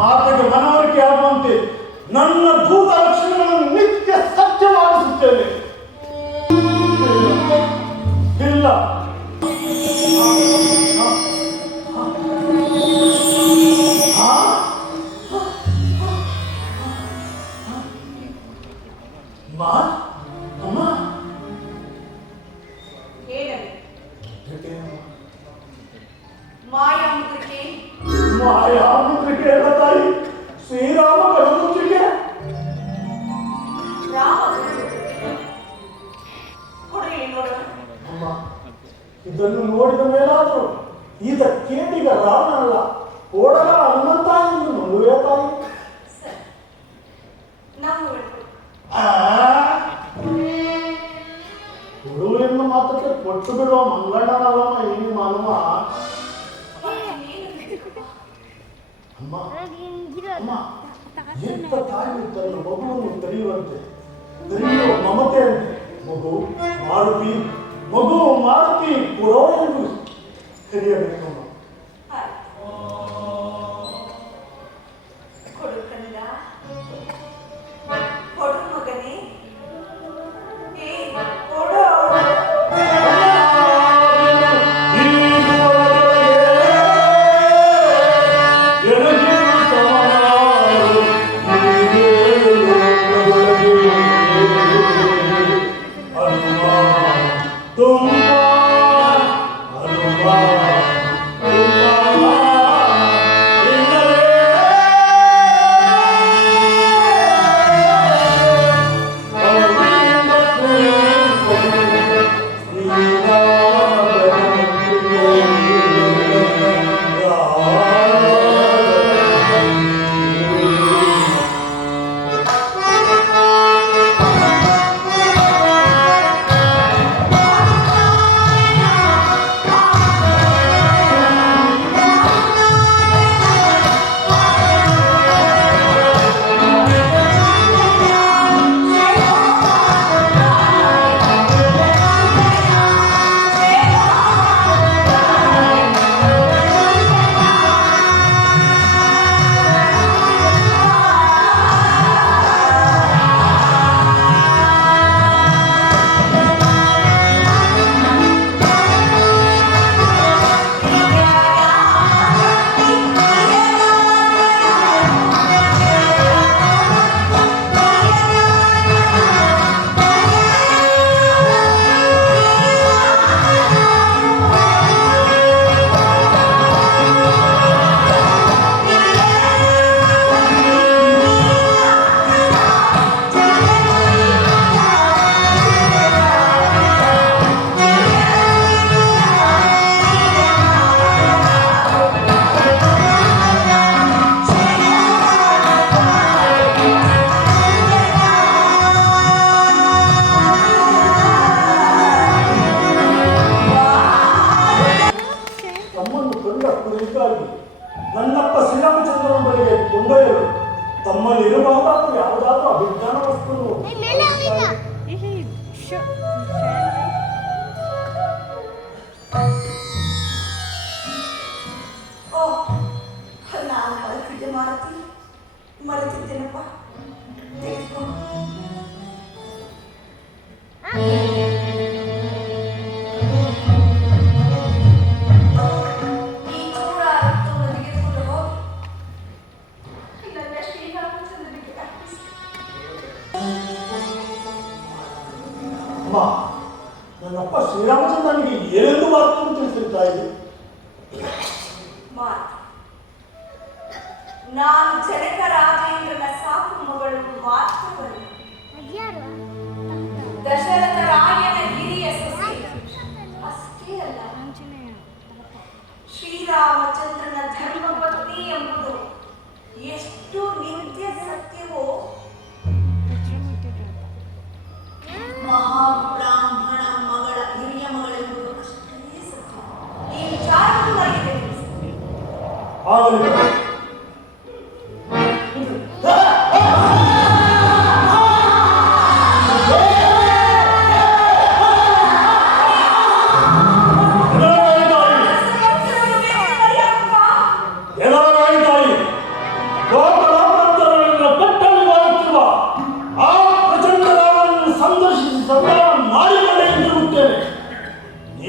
ಮಾತಿಗೆ ಮನವರಿಕೆ ಆಗುವಂತೆ ನನ್ನ ದೂತ ಲಕ್ಷಣಗಳನ್ನು ನಿತ್ಯ ಸತ್ಯವಾಗಿಸುತ್ತೇನೆ ಇಲ್ಲ. ಇಲ್ಲ ಆ? ಹೇಳ ತಾಯಿ ಶ್ರೀರಾಮ ಕರುಮುದ್ರಿಕೆ ರಾಮ ಕೊಡು ನೋಡೋಣ ಅಮ್ಮ ಇದನ್ನು ನೋಡಿದ ಮೇಲಾದರೂ ಈತ ಕೇಟಿಗ ರಾಮನಲ್ಲ ಓಡಗ ಹನುಮಂತ ಎಂದು ನಂಬುವೆ ತಾಯಿ? ಹುಡುಗನ್ನು ಮಾತ್ರಕ್ಕೆ ಕೊಟ್ಟು ಬಿಡುವ ಮಂಗಳನಲ್ಲಮ್ಮ ಅಮ್ಮ ಅಮ್ಮ ಎಂತ ತಾಯಿ ತನ್ನ ಮಗುವನ್ನು ತೆರೆಯುವಂತೆ ತೆರೆಯುವ ಮಮತೆ ಮಗು ಮಾರುತಿ ಮಗು ಮಾರುತಿ ಕೊಡೋ ಎಂದು ಕುರಿತಾಗಿ ನನ್ನಪ್ಪ ಶ್ರೀರಾಮಚಂದ್ರನ ಬಳಿಗೆ ಕೊಂಡೊಯ್ಯಲು ತಮ್ಮಲ್ಲಿ ಇರಬಹುದಾದ ಯಾವುದಾದ್ರೂ ಅಭಿಜ್ಞಾನ ವಸ್ತುವು ನನ್ನಪ್ಪ ಶ್ರೀರಾಮಚಂದ್ರನಿಗೆ ಏನೆಂದು ಮಾತು ತಿಳಿಸಿರ್ತಾ ಇದೆ ನಾನು ಜನಕ ರಾಜೇಂದ್ರನ ಸಾಕು ಮಗಳು ಮಾತ್ರವಲ್ಲ ದಶರಥ ರಾಯನ ಹಿರಿಯ ಅಷ್ಟೇ ಅಲ್ಲ. ಶ್ರೀರಾಮಚಂದ್ರನ ಧರ್ಮಪತ್ನಿ ಎಂಬುದು ಎಷ್ಟು ನಿತ್ಯ ಸತ್ಯವೋ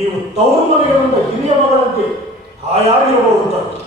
ನೀವು ತವರು ಮನೆಗೆ ಬಂದ ಹಿರಿಯ ಮಗಳಂತೆ ಹಾಯಾಗಿರಬಹುದು